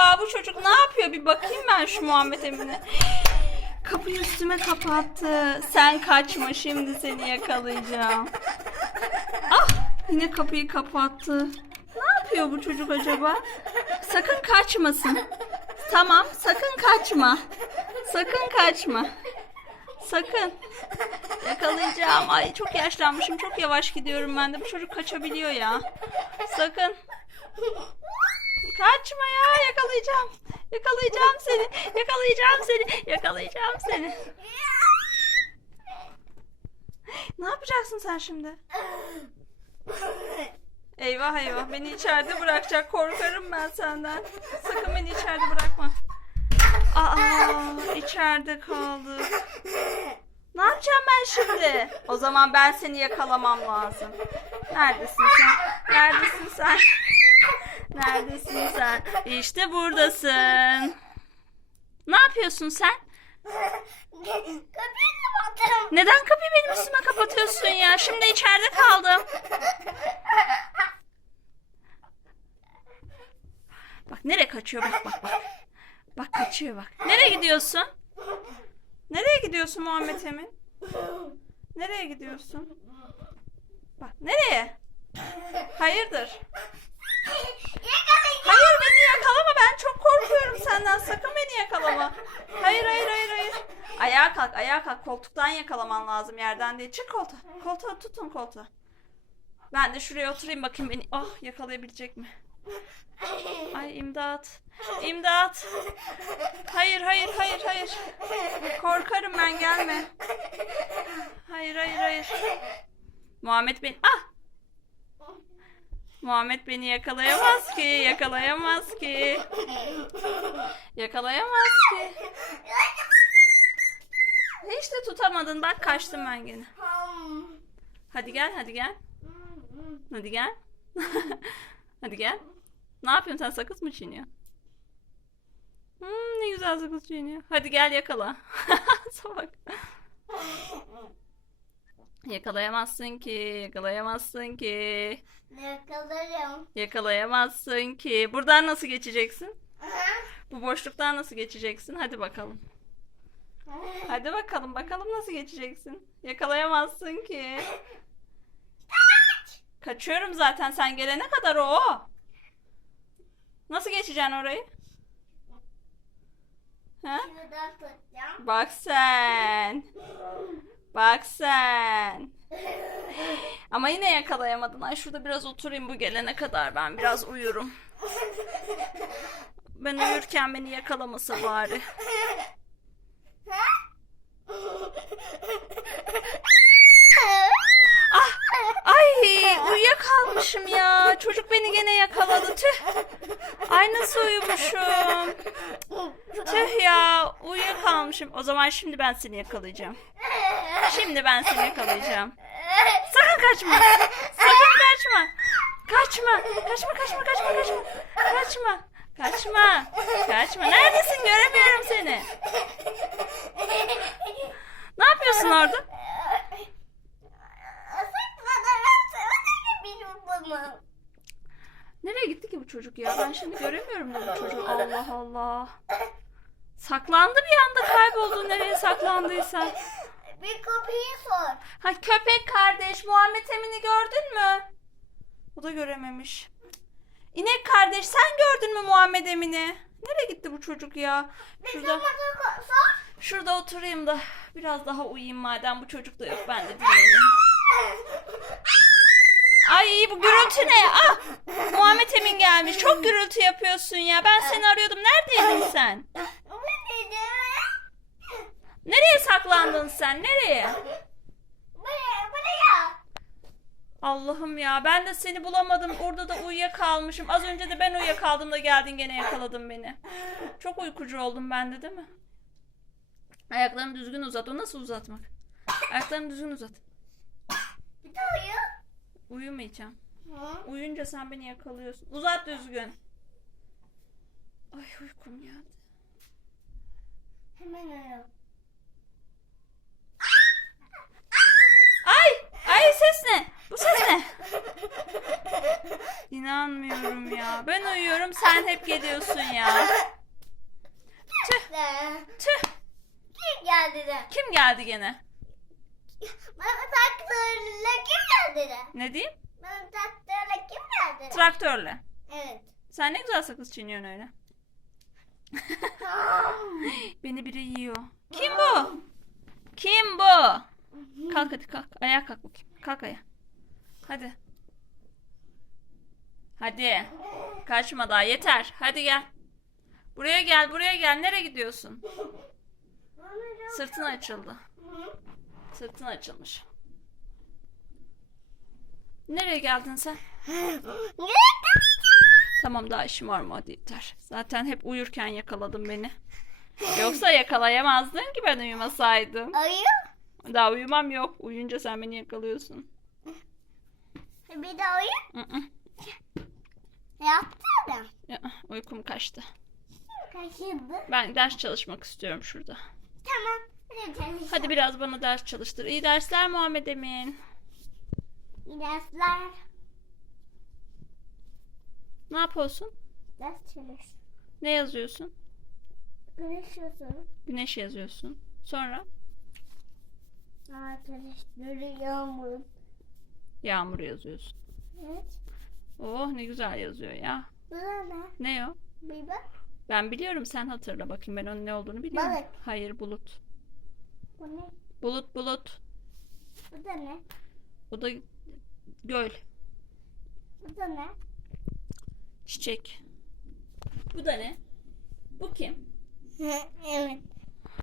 acaba bu çocuk ne yapıyor? Bir bakayım ben şu Muhammed Emin'e. Kapıyı üstüme kapattı. Sen kaçma şimdi seni yakalayacağım. Ah yine kapıyı kapattı. Ne yapıyor bu çocuk acaba? Sakın kaçmasın. Tamam sakın kaçma. Sakın kaçma. Sakın. Yakalayacağım. Ay çok yaşlanmışım. Çok yavaş gidiyorum ben de. Bu çocuk kaçabiliyor ya. Sakın. Kaçma ya. Yakalayacağım. Yakalayacağım seni. Yakalayacağım seni. Yakalayacağım seni. Ne yapacaksın sen şimdi? Eyvah eyvah. Beni içeride bırakacak. Korkarım ben senden. Sakın beni içeride bırakma. Aa, içeride kaldık. Ne yapacağım ben şimdi? O zaman ben seni yakalamam lazım. Neredesin sen? Neredesin sen? Neredesin sen? İşte buradasın. Ne yapıyorsun sen? Kapıyı kapattım. Neden kapıyı benim üstüme kapatıyorsun ya? Şimdi içeride kaldım. Bak nereye kaçıyor bak bak bak. Bak kaçıyor bak. Nereye gidiyorsun? Nereye gidiyorsun Muhammed Emin? Nereye gidiyorsun? Bak nereye? Hayırdır? Hayır beni yakalama ben çok korkuyorum senden sakın beni yakalama. Hayır hayır hayır hayır. Ayağa kalk ayağa kalk koltuktan yakalaman lazım yerden değil. Çık koltuğa. Koltuğa tutun koltuğa. Ben de şuraya oturayım bakayım beni. Ah yakalayabilecek mi? Ay imdat. İmdat. Hayır hayır hayır hayır. Korkarım ben gelme. Hayır hayır hayır. Muhammed beni... Ah! Muhammed beni yakalayamaz ki. Yakalayamaz ki. Yakalayamaz ki. Hiç de tutamadın. Bak kaçtım ben gene. Hadi gel hadi gel. Hadi gel. hadi gel. Ne yapıyorsun sen sakız mı çiğniyorsun? Hmm, ne güzel sakız çiğniyor. Hadi gel yakala. Salak. Yakalayamazsın ki, yakalayamazsın ki. Yakalarım. Yakalayamazsın ki. Buradan nasıl geçeceksin? Bu boşluktan nasıl geçeceksin? Hadi bakalım. Hadi bakalım, bakalım nasıl geçeceksin? Yakalayamazsın ki. Kaçıyorum zaten sen gelene kadar o. Nasıl geçeceksin orayı? Ha? Bak sen. Bak sen. Ama yine yakalayamadın. Ay şurada biraz oturayım bu gelene kadar. Ben biraz uyurum. Ben uyurken beni yakalamasa bari. Ah! Ay uyuyakalmışım ya. Çocuk beni gene yakaladı. Tüh. Ay nasıl uyumuşum. Tüh ya uyuyakalmışım. O zaman şimdi ben seni yakalayacağım. Şimdi ben seni yakalayacağım. Sakın kaçma. Sakın kaçma. Kaçma. Kaçma kaçma kaçma kaçma. Kaçma. Kaçma. Kaçma. Neredesin? Göremiyorum seni. Ne yapıyorsun orada? Nereye gitti ki bu çocuk ya? Ben şimdi göremiyorum da bu çocuğu. Allah Allah. Saklandı bir anda kayboldu nereye saklandıysa. Bir kapıyı sor. Ha köpek kardeş Muhammed Emin'i gördün mü? O da görememiş. İnek kardeş sen gördün mü Muhammed Emin'i? Nereye gitti bu çocuk ya? Şurada, şurada oturayım da biraz daha uyuyayım madem bu çocuk da yok ben de dinleneyim. Ay bu gürültü ne? Ah! Muhammed Emin gelmiş. Çok gürültü yapıyorsun ya. Ben seni arıyordum. Neredeydin sen? Nereye saklandın sen? Nereye? Buraya, buraya. Allah'ım ya ben de seni bulamadım. Orada da uyuyakalmışım. Az önce de ben uyuyakaldım da geldin gene yakaladın beni. Çok uykucu oldum ben de değil mi? Ayaklarını düzgün uzat. O nasıl uzatmak? Ayaklarını düzgün uzat. Bir de uyu. Uyumayacağım. Hı. Uyuyunca sen beni yakalıyorsun. Uzat düzgün. Ay uykum geldi. Hemen uyu. Ay! Ses ne? Bu ses ne? İnanmıyorum ya. Ben uyuyorum sen hep geliyorsun ya. Tüh tüh. Kim geldi de? Kim geldi gene? Bana traktörle kim geldi de? Ne diyeyim? Bana traktörle kim geldi de? Traktörle. Evet. Sen ne güzel sakız çiğniyorsun öyle. Beni biri yiyor. Kim bu? Kim bu? Kalk hadi kalk. Ayağa kalk bakayım. Kalk ayağa. Hadi. Hadi. Kaçma daha yeter. Hadi gel. Buraya gel buraya gel. Nereye gidiyorsun? Sırtın açıldı. Sırtın açılmış. Nereye geldin sen? Tamam daha işim var mı hadi yeter. Zaten hep uyurken yakaladın beni. Yoksa yakalayamazdın ki ben uyumasaydım. Ayı? Daha uyumam yok. Uyuyunca sen beni yakalıyorsun. Bir de ayı? Hı hı. Yaptı da. Ya, Uykum kaçtı. Kaşındı. Ben ders çalışmak istiyorum şurada. Tamam. Hadi. Hadi biraz bana ders çalıştır. İyi dersler Muhammed Emin. İyi dersler. Ne yapıyorsun? Ders çalış. Ne yazıyorsun? Konuşuyorsun. Güneş yazıyorsun. Sonra Arkadaşları mı? yağmur yazıyorsun. Evet. Oh ne güzel yazıyor ya. Bu da ne? Ne o? Bir bak. Ben biliyorum sen hatırla bakayım ben onun ne olduğunu biliyorum. Balık. Hayır bulut. Bu ne? Bulut bulut. Bu da ne? O da göl. Bu da ne? Çiçek. Bu da ne? Bu kim? evet.